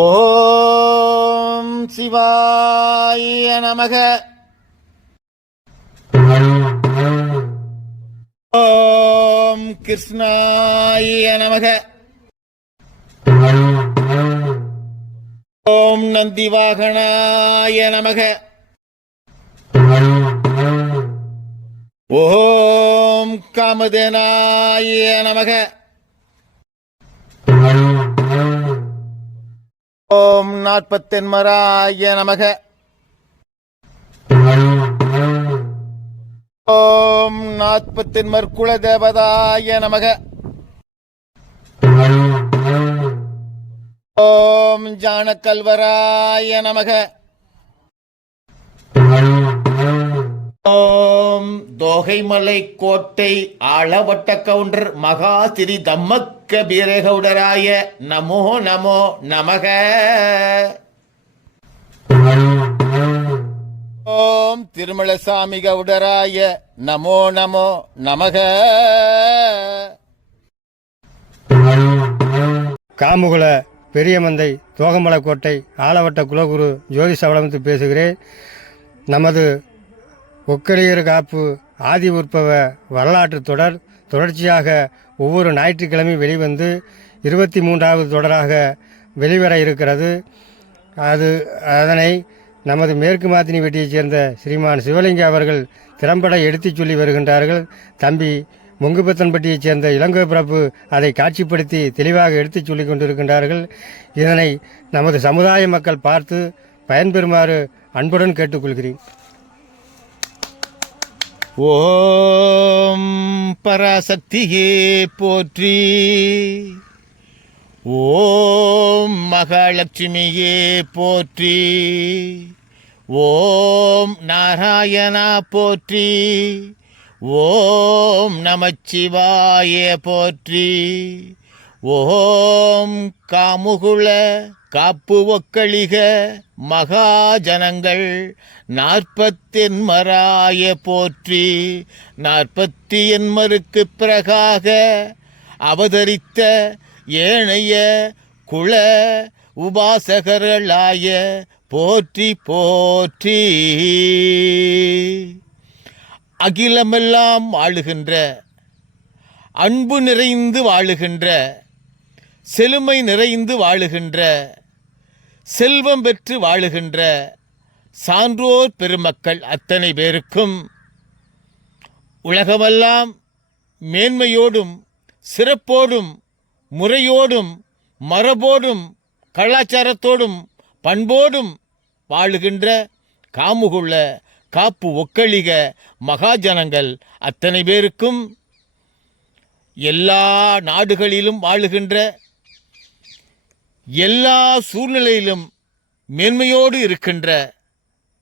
ஓம் சிவாய நமக. ஓம் கிருஷ்ணாய நமக. ஓம் நந்திவாகனாய நமக. ஓம் காமதேனாய நமக. ஓம் நாற்பத்தென்மராய நமக. ஓம் நாற்பத்தென்மர் குலதேவதாய நமக. ஓம் ஜானகல்வராய நமக. ஓம் தோகைமலை கோட்டை ஆளவட்ட கவுண்டர் மகா ஸ்ரீ தம்மக்க பீரகவுடராய நமோ நமோ நமக. ஓம் திருமலசாமி கவுடராய நமோ நமோ நமக. காமுகுல பெரியமந்தை தோகமலைக்கோட்டை ஆலவட்ட குலகுரு ஜோதி சவளமுத்து பேசுகிறேன். நமது ஒக்கலியர் காப்பு ஆதி உற்பவ வரலாற்று தொடர்ச்சியாக ஒவ்வொரு ஞாயிற்றுக்கிழமையும் வெளிவந்து 23வது தொடராக வெளிவர இருக்கிறது. அதனை நமது மேற்கு மாத்தினி வெட்டியைச் சேர்ந்த ஸ்ரீமான் சிவலிங்க அவர்கள் திறம்பட எடுத்துச் சொல்லி வருகின்றார்கள். தம்பி முங்குபத்தன்பட்டியைச் சேர்ந்த இளங்கோ பிரபு அதை காட்சிப்படுத்தி தெளிவாக எடுத்துச் சொல்லிக் கொண்டிருக்கின்றார்கள். இதனை நமது சமுதாய மக்கள் பார்த்து பயன்பெறுமாறு அன்புடன் கேட்டுக்கொள்கிறேன். ஓம் பராசக்தியே போற்றி. ஓம் மகாலட்சுமியே போற்றி. ஓம் நாராயணா போற்றி. ஓம் நமச்சிவாய போற்றி. ஓம் காமுகுல காப்பு ஒக்களிக மகாஜனங்கள் 40 போற்றி. 40 பிறகாக அவதரித்த ஏனைய குல உபாசகர்களாய போற்றி போற்றி. அகிலமெல்லாம் வாழுகின்ற, அன்பு நிறைந்து வாழுகின்ற, செழுமை நிறைந்து வாழுகின்ற, செல்வம் பெற்று வாழுகின்ற சான்றோர் பெருமக்கள் அத்தனை பேருக்கும் உலகமெல்லாம் மேன்மையோடும் சிறப்போடும் முறையோடும் மரபோடும் கலாச்சாரத்தோடும் பண்போடும் வாழுகின்ற காமுகுள்ள காப்பு ஒக்களிக மகாஜனங்கள் அத்தனை பேருக்கும் எல்லா நாடுகளிலும் வாழுகின்ற, எல்லா சூழ்நிலையிலும் மேன்மையோடு இருக்கின்ற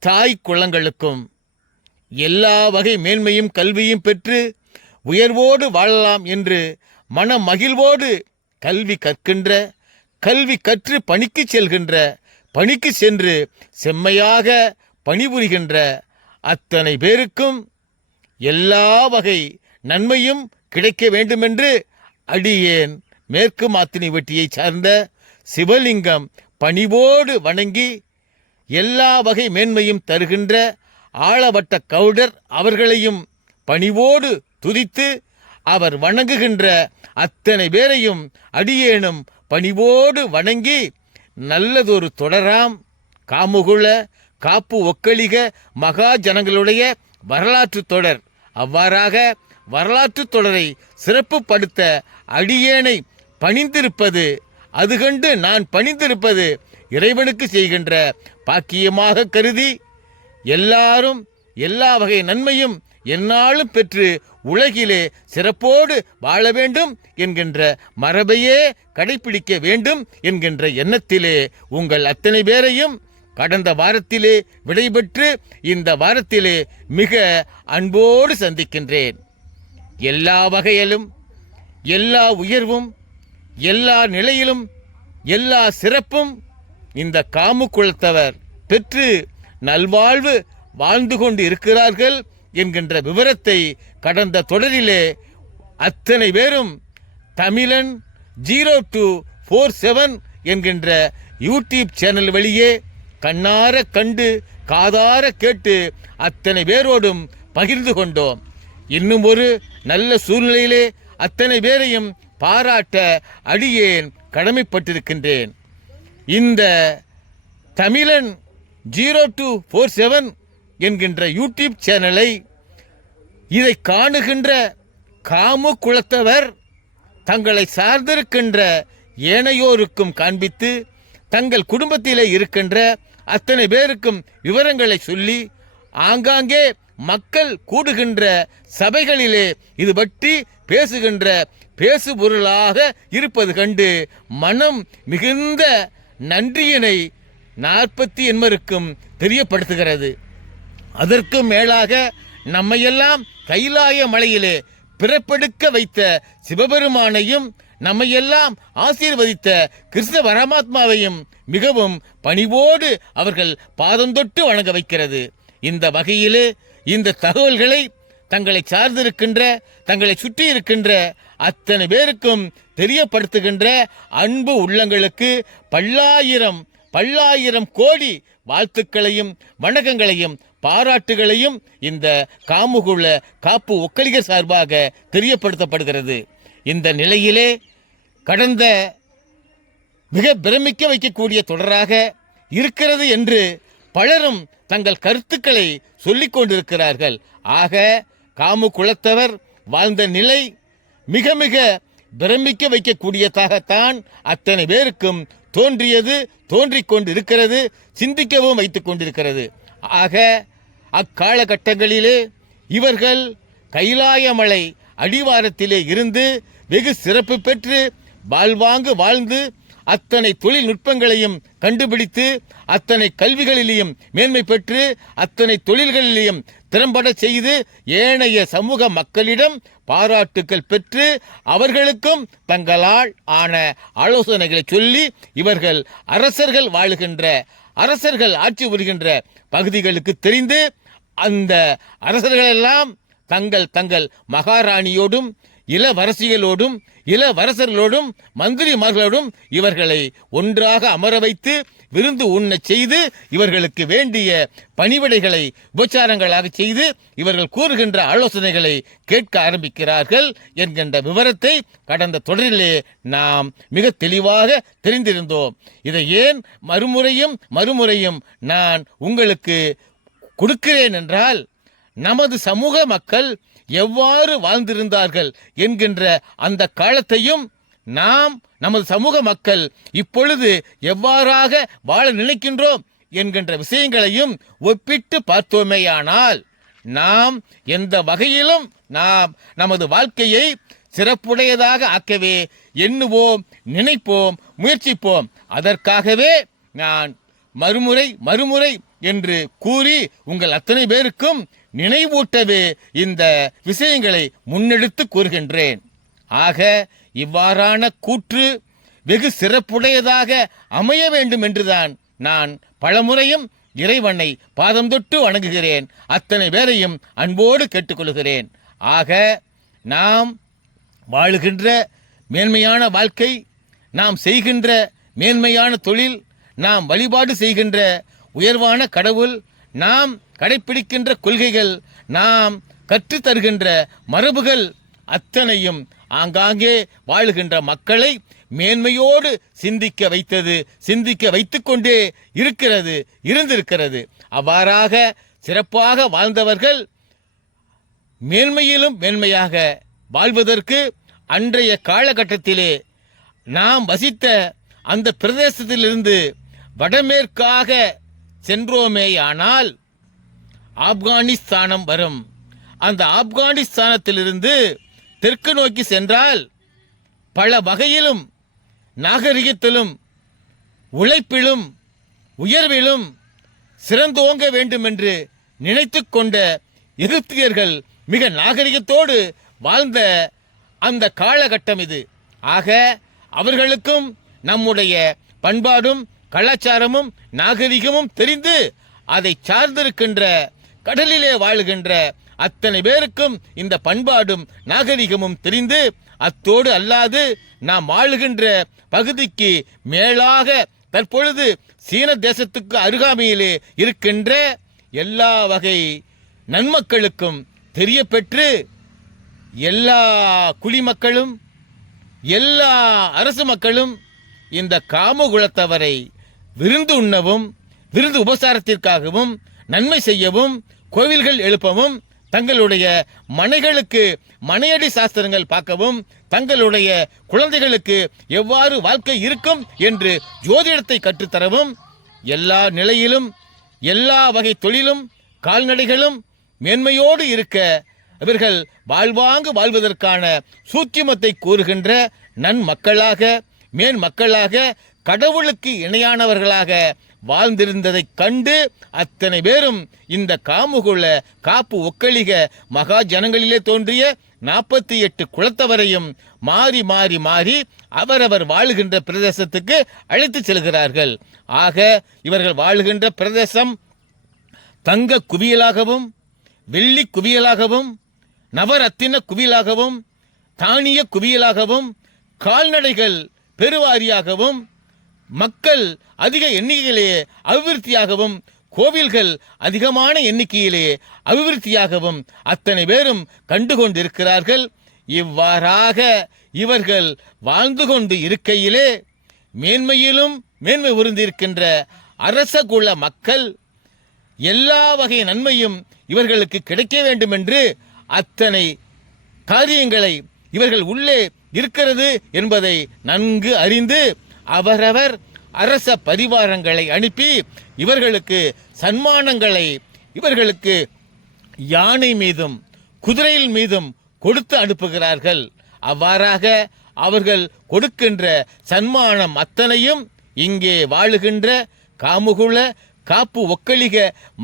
தாய் குலங்களுக்கும் எல்லா வகை மேன்மையும் கல்வியும் பெற்று உயர்வோடு வாழலாம் என்று மன மகிழ்வோடு கல்வி கற்கின்ற, கல்வி கற்று பணிக்கு செல்கின்ற, பணிக்கு சென்று செம்மையாக பணிபுரிகின்ற அத்தனை பேருக்கும் எல்லா வகை நன்மையும் கிடைக்க வேண்டுமென்று அடியேன் மேற்கு மாத்தினி வெட்டியை சார்ந்த சிவலிங்கம் பணிவோடு வணங்கி எல்லா வகை மேன்மையும் தருகின்ற ஆளவட்ட கவுடர் அவர்களையும் பணிவோடு துதித்து அவர் வணங்குகின்ற அத்தனை பேரையும் அடியேனும் பணிவோடு வணங்கி நல்லதொரு தொடராம் காமுகுல காப்பு ஒக்களிக மகாஜனங்களுடைய வரலாற்று தொடர். அவ்வாறாக வரலாற்று தொடரை சிறப்புப்படுத்த அடியேனை பணிந்திருப்பது, அது கண்டு நான் பணிந்திருப்பது இறைவனுக்கு செய்கின்ற பாக்கியமாக கருதி எல்லாரும் எல்லா வகை நன்மையும் எந்நாளும் பெற்று உலகிலே சிறப்போடு வாழ வேண்டும் என்கின்ற மரபையே கடைபிடிக்க வேண்டும் என்கின்ற எண்ணத்திலே உங்கள் அத்தனை பேரையும் கடந்த வாரத்திலே விடைபெற்று இந்த வாரத்திலே மிக அன்போடு சந்திக்கின்றேன். எல்லா வகையிலும், எல்லா உயர்வும், எல்லா நிலையிலும், எல்லா சிறப்பும் இந்த காமு குலத்தவர் பெற்று நல்வாழ்வு வாழ்ந்து கொண்டு இருக்கிறார்கள் என்கின்ற விவரத்தை கடந்த தொடரிலே அத்தனை பேரும் தமிழன் 0247 என்கின்ற யூடியூப் சேனல் வழியே கண்ணார கண்டு காதார கேட்டு அத்தனை பேரோடும் பகிர்ந்து கொண்டோம். இன்னும் ஒரு நல்ல சூழ்நிலையிலே அத்தனை பேரையும் பாராட்ட அடியேன் கடமைப்பட்டிருக்கின்றேன். இந்த தமிழன் 0247 என்கின்ற யூடியூப் சேனலை இதை காணுகின்ற காமு குலத்தவர் தங்களை சார்ந்திருக்கின்ற ஏனையோருக்கும் காண்பித்து தங்கள் குடும்பத்திலே இருக்கின்ற அத்தனை பேருக்கும் விவரங்களை சொல்லி ஆங்காங்கே மக்கள் கூடுகின்ற சபைகளிலே இது பற்றி பேசுகின்ற பேசுபொருளாக இருப்பது கண்டு மனம் மிகுந்த நன்றியினை 48 தெரியப்படுத்துகிறது. அதற்கும் மேலாக நம்மையெல்லாம் கைலாய மலையிலே பிறப்பெடுக்க வைத்த சிவபெருமானையும் நம்மையெல்லாம் ஆசீர்வதித்த கிருஷ்ண பரமாத்மாவையும் மிகவும் பணிவோடு அவர்கள் பாதந்தொட்டு வணங்க வைக்கிறது. இந்த வகையிலே இந்த தகவல்களை தங்களை சார்ந்திருக்கின்ற தங்களை சுற்றி இருக்கின்ற அத்தனை பேருக்கும் தெரியப்படுத்துகின்ற அன்பு உள்ளங்களுக்கு பல்லாயிரம் கோடி வாழ்த்துக்களையும் வணக்கங்களையும் பாராட்டுகளையும் இந்த காமுகுல காப்பு ஒக்கலிகர் சார்பாக தெரியப்படுத்தப்படுகிறது. இந்த நிலையிலே கடந்த மிக பிரமிக்க வைக்கக்கூடிய தொடராக இருக்கிறது என்று பலரும் தங்கள் கருத்துக்களை சொல்லிக் கொண்டிருக்கிறார்கள். ஆக காமு குலத்தவர் வாழ்ந்த நிலை மிக மிக பிரமிக்க வைக்கக்கூடியதாகத்தான் அத்தனை பேருக்கும் தோன்றிக் கொண்டிருக்கிறது, சிந்திக்கவும் வைத்துக் கொண்டிருக்கிறது. ஆக அக்காலகட்டங்களிலே இவர்கள் கைலாயமலை அடிவாரத்திலே இருந்து வெகு சிறப்பு பெற்று வாழ்ந்து அத்தனை தொழில்நுட்பங்களையும் கண்டுபிடித்து அத்தனை கல்விகளிலேயும் மேன்மை பெற்று அத்தனை தொழில்களிலேயும் திறம்பட செய்து ஏனைய சமூக மக்களிடம் பாராட்டுக்கள் பெற்று அவர்களுக்கும் தங்களால் ஆன ஆலோசனைகளை சொல்லி இவர்கள் அரசர்கள் ஆட்சி புரிகின்ற பகுதிகளுக்கு தெரிந்து அந்த அரசர்களெல்லாம் தங்கள் மகாராணியோடும் இளவரசிகளோடும் இளவரசர்களோடும் மந்திரிமார்களோடும் இவர்களை ஒன்றாக அமர வைத்து விருந்து உண்ண செய்து இவர்களுக்கு வேண்டிய பணிவிடைகளை உபச்சாரங்களாக செய்து இவர்கள் கூறுகின்ற ஆலோசனைகளை கேட்க ஆரம்பிக்கிறார்கள் என்கின்ற விவரத்தை கடந்த தொடரிலே நாம் மிக தெளிவாக தெரிந்திருந்தோம். இதை ஏன் மறுமுறையும் நான் உங்களுக்கு கொடுக்கிறேன் என்றால், நமது சமூக மக்கள் எவ்வாறு வாழ்ந்திருந்தார்கள் என்கின்ற அந்த காலத்தையும் நமது சமூக மக்கள் இப்பொழுது எவ்வாறாக வாழ நினைக்கின்றோம் என்கின்ற விஷயங்களையும் ஒப்பிட்டு பார்த்தோமேயானால் நாம் எந்த வகையிலும் நமது வாழ்க்கையை சிறப்புடையதாக ஆக்கவே எண்ணுவோம், நினைப்போம், முயற்சிப்போம். அதற்காகவே நான் மறுமுறை என்று கூறி உங்கள் அத்தனை பேருக்கும் நினைவூட்டவே இந்த விஷயங்களை முன்னெடுத்து கூறுகின்றேன். ஆக இவ்வாறான கூற்று வெகு சிறப்புடையதாக அமைய வேண்டும் என்றுதான் நான் பலமுறையும் இறைவனை பாதம் தொட்டு வணங்குகிறேன். அத்தனை பேரையும் அன்போடு கேட்டுக்கொள்கிறேன். ஆக நாம் வாழுகின்ற மேன்மையான வாழ்க்கை, நாம் செய்கின்ற மேன்மையான தொழில், நாம் வழிபாடு செய்கின்ற உயர்வான கடவுள், நாம் கடைப்பிடிக்கின்ற கொள்கைகள், நாம் கற்றுத்தருகின்ற மரபுகள் அத்தனையும் ஆங்காங்கே வாழுகின்ற மக்களை மேன்மையோடு சிந்திக்க வைத்துக் கொண்டே இருந்திருக்கிறது. அவ்வாறாக சிறப்பாக வாழ்ந்தவர்கள் மேன்மையிலும் மேன்மையாக வாழ்வதற்கு அன்றைய காலகட்டத்திலே நாம் வசித்த அந்த பிரதேசத்திலிருந்து வடமேற்காக சென்றோமேயானால் ஆப்கானிஸ்தானம் வரும். அந்த ஆப்கானிஸ்தானத்திலிருந்து தெற்கு நோக்கி சென்றால் பல வகையிலும் நாகரிகத்திலும் உழைப்பிலும் உயர்விலும் சிறந்தோங்க வேண்டும் என்று நினைத்து கொண்ட எகிப்தியர்கள் மிக நாகரிகத்தோடு வாழ்ந்த அந்த காலகட்டம் இது. ஆக அவர்களுக்கும் நம்முடைய பண்பாடும் கலாச்சாரமும் நாகரிகமும் தெரிந்து அதை சார்ந்திருக்கின்ற கடலிலே வாழுகின்ற அத்தனை பேருக்கும் இந்த பண்பாடும் நாகரிகமும் தெரிந்து அத்தோடு அல்லாது நாம் ஆளுகின்ற பகுதிக்கு மேலாக தற்பொழுது சீன தேசத்துக்கு அருகாமையிலே இருக்கின்ற எல்லா வகை நன்மக்களுக்கும் தெரியப்பெற்று எல்லா குடிமக்களும் எல்லா அரசு மக்களும் இந்த காமகுலத்தவரை விருந்து உண்ணவும் விருந்து உபசாரத்திற்காகவும் நன்மை செய்யவும் கோவில்கள் எழுப்பவும் தங்களுடைய மனைகளுக்கு மனையடி சாஸ்திரங்கள் பார்க்கவும் தங்களுடைய குழந்தைகளுக்கு எவ்வாறு வாழ்க்கை இருக்கும் என்று ஜோதிடத்தை கற்றுத்தரவும் எல்லா நிலையிலும் எல்லா வகை தொழிலும் கால்நடைகளும் மேன்மையோடு இருக்க இவர்கள் வாழ்வாங்கு வாழ்வதற்கான சூட்சுமத்தை கூறுகின்ற நன்மக்களாக மேன்மக்களாக கடவுளுக்கு இணையானவர்களாக வாழ்ந்திருந்ததைக் கண்டு அத்தனை பேரும் இந்த காமுகுல காப்பு ஒக்கலிக மகா ஜனங்களிலே தோன்றிய 48 குலத்தவரையும் மாறி மாறி மாறி அவரவர் வாழுகின்ற பிரதேசத்துக்கு அழைத்து செல்கிறார்கள். ஆக இவர்கள் வாழுகின்ற பிரதேசம் தங்க குவியலாகவும் வெள்ளி குவியலாகவும் நவரத்தின குவியலாகவும் தானிய குவியலாகவும் கால்நடைகள் பெருவாரியாகவும் மக்கள் அதிக எண்ணிக்கையிலே அபிவிருத்தியாகவும் கோவில்கள் அதிகமான எண்ணிக்கையிலே அபிவிருத்தியாகவும் அத்தனை பேரும் கண்டுகொண்டிருக்கிறார்கள். இவ்வாறாக இவர்கள் வாழ்ந்து கொண்டு இருக்கையிலே மேன்மையிலும் மேன்மை உருந்திருக்கின்ற அரசகுல மக்கள் எல்லா வகை நன்மையும் இவர்களுக்கு கிடைக்க வேண்டும் என்று அத்தனை காரியங்களை இவர்கள் உள்ளே இருக்கிறது என்பதை நன்கு அறிந்து அவரவர் அரச பரிவாரங்களை அனுப்பி இவர்களுக்கு சன்மானங்களை இவர்களுக்கு யானை மீதும் குதிரையில் மீதும் கொடுத்து அனுப்புகிறார்கள். அவ்வாறாக அவர்கள் கொடுக்கின்ற சன்மானம் அத்தனையும் இங்கே வாழுகின்ற காமுகுல காப்பு ஒக்கலிக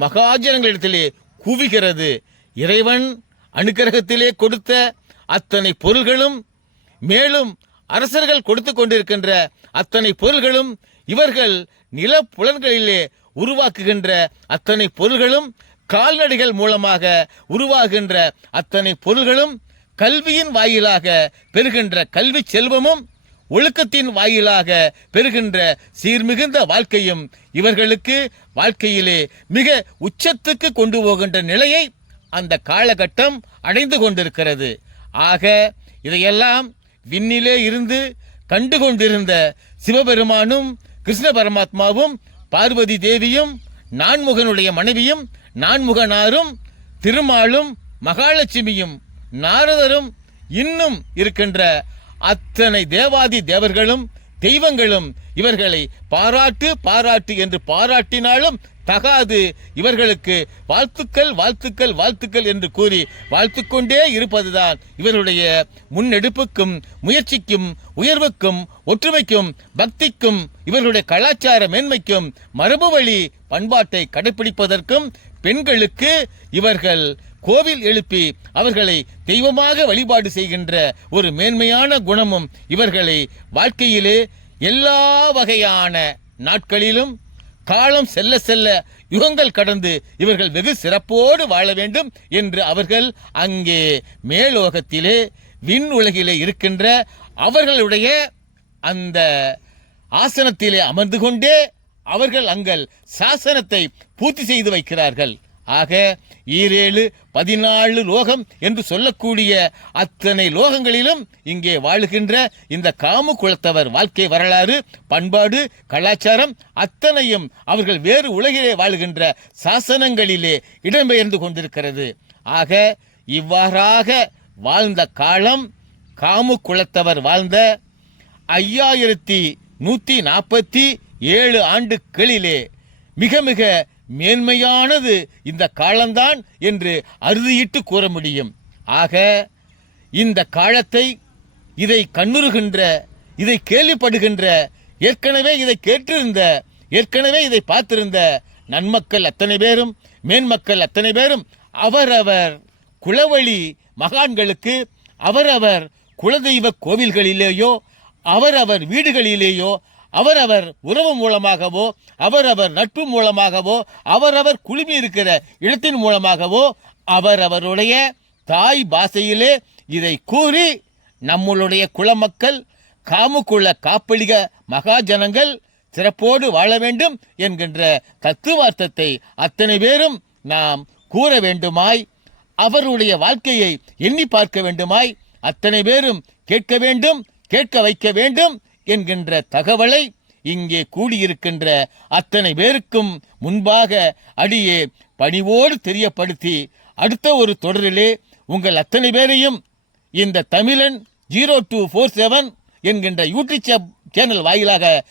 மகாஜனங்களிடத்திலே குவிகிறது. இறைவன் அனுக்கிரகத்திலே கொடுத்த அத்தனை பொருள்களும் மேலும் அரசர்கள் கொடுத்து கொண்டிருக்கின்ற அத்தனை பொருள்களும் இவர்கள் நிலப்புலன்களிலே உருவாக்குகின்ற அத்தனை பொருள்களும் கால்நடைகள் மூலமாக உருவாகின்ற அத்தனை பொருள்களும் கல்வியின் வாயிலாக பெறுகின்ற கல்வி செல்வமும் ஒழுக்கத்தின் வாயிலாக பெறுகின்ற சீர்மிகுந்த வாழ்க்கையும் இவர்களுக்கு வாழ்க்கையிலே மிக உச்சத்துக்கு கொண்டு போகின்ற நிலையை அந்த காலகட்டம் அடைந்து கொண்டிருக்கிறது. ஆக இதையெல்லாம் விண்ணிலே இருந்து கண்டு கொண்டிருந்த சிவபெருமானும் கிருஷ்ண பரமாத்மாவும் பார்வதி தேவியும் நான்முகனுடைய மனைவியும் நான்முகனாரும் திருமாலும் மகாலட்சுமியும் நாரதரும் இன்னும் இருக்கின்ற அத்தனை தேவாதி தேவர்களும் தெய்வங்களும் இவர்களை பாராட்டு பாராட்டு என்று பாராட்டினாலும் தகாது. இவர்களுக்கு வாழ்த்துக்கள் வாழ்த்துக்கள் வாழ்த்துக்கள் என்று கூறி வாழ்த்துக்கொண்டே இருப்பதுதான் இவருடைய முன்னெடுப்புக்கும் முயற்சிக்கும் உயர்வுக்கும் ஒற்றுமைக்கும் பக்திக்கும் இவர்களுடைய கலாச்சார மேன்மைக்கும் மரபு வழி பண்பாட்டை கடைபிடிப்பதற்கும் பெண்களுக்கு இவர்கள் கோவில் எழுப்பி அவர்களை தெய்வமாக வழிபாடு செய்கின்ற ஒரு மேன்மையான குணமும் இவர்களை வாழ்க்கையிலே எல்லா வகையான நாட்களிலும் காலம் செல்ல செல்ல யுகங்கள் கடந்து இவர்கள் வெகு சிறப்போடு வாழ வேண்டும் என்று அவர்கள் அங்கே மேலோகத்திலே விண் உலகிலே இருக்கின்ற அவர்களுடைய அந்த ஆசனத்திலே அமர்ந்து கொண்டே அவர்கள் அங்கள் சாசனத்தை பூர்த்தி செய்து வைக்கிறார்கள். ஆக 7 14 லோகம் என்று சொல்லக்கூடிய அத்தனை லோகங்களிலும் இங்கே வாழுகின்ற இந்த காமு குலத்தவர் வாழ்க்கை வரலாறு பண்பாடு கலாச்சாரம் அத்தனையும் அவர்கள் வேறு உலகிலே வாழுகின்ற சாசனங்களிலே இடம்பெயர்ந்து கொண்டிருக்கிறது. ஆக இவ்வாறாக வாழ்ந்த காலம் காமு குலத்தவர் வாழ்ந்த 5147 ஆண்டுகளிலே மிக மிக மேன்மையானது இந்த காலம்தான் என்று அறுதியிட்டு கூற முடியும். ஆக இந்த காலத்தை இதை கண்ணுறுகின்ற இதை கேள்விப்படுகின்ற ஏற்கனவே இதை கேட்டிருந்த ஏற்கனவே இதை பார்த்திருந்த நன்மக்கள் அத்தனை பேரும் மேன்மக்கள் அத்தனை பேரும் அவரவர் குலவழி மகான்களுக்கு அவரவர் குலதெய்வ கோவில்களிலேயோ அவரவர் வீடுகளிலேயோ அவரவர் உறவு மூலமாகவோ அவரவர் நட்பு மூலமாகவோ அவரவர் குழுமி இருக்கிற இடத்தின் மூலமாகவோ அவரவருடைய தாய் பாஷையிலே இதை கூறி நம்மளுடைய குலமக்கள் காமுக்குள்ள காப்பளிக மகாஜனங்கள் சிறப்போடு வாழ வேண்டும் என்கின்ற தத்துவார்த்தத்தை அத்தனை பேரும் நாம் கூற வேண்டுமாய், அவருடைய வாழ்க்கையை எண்ணி பார்க்க வேண்டுமாய், அத்தனை பேரும் கேட்க வேண்டும், கேட்க வைக்க வேண்டும் என்கின்ற தகவலை இங்கே கூடியிருக்கின்ற அத்தனை பேருக்கும் முன்பாக அடியே பணிவோடு தெரியப்படுத்தி, அடுத்த ஒரு தொடரிலே உங்கள் அத்தனை பேரையும் இந்த தமிழன் 0247 என்கின்ற யூடியூப் சேனல் வாயிலாக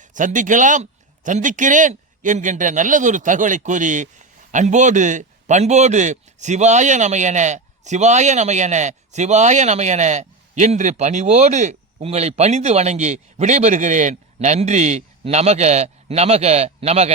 சந்திக்கிறேன் என்கின்ற நல்லதொரு தகவலை கூறி அன்போடு பண்போடு சிவாய நமயன சிவாய நமயன சிவாய நமயன என்று பணிவோடு உங்களை பணிந்து வணங்கி விடைபெறுகிறேன். நன்றி. நமக நமக நமக.